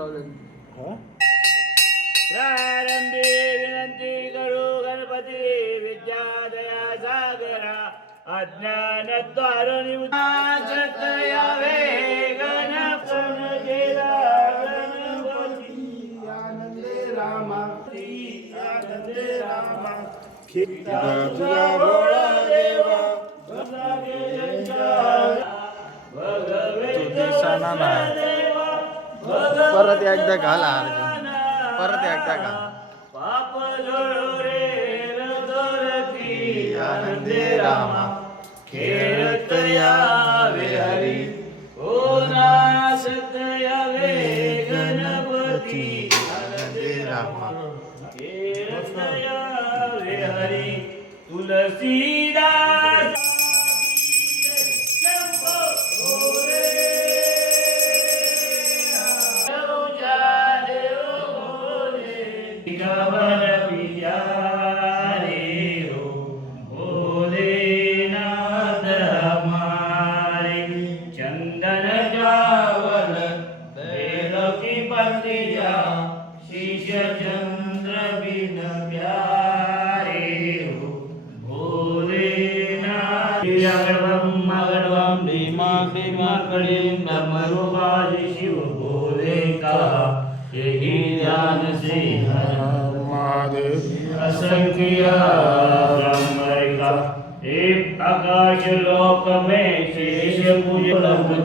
लावले प्रारंभी विनंती करू गणपती विद्या दया सागरा अज्ञानद्वार निवासत यावे गणपती आनंदे रामा आनंदे रामा तुझा भोळा देवा तू दिसाना नाही परत एकदा घाला अर्जुन परत एकदा घाल पाप जोडो रे रदोरती आनंदे रामा खेळत यावे हरी ओ नाचत यावे गणपती आनंदे रामा खेळत यावे हरी तुलसीदास गवन पिया रे हो भोलेनाथ हमारे चंदन चावल बेलों की पत्तियां शीश चंद्र बिन प्यारे हो भोलेनाथ मगरवम भीमा भीमा कड़ीम धर्मरूपा शिव भोले का यही ध्यान से असंख्य ब्रह्मरिका एक आकाश लोक में शेष पूजन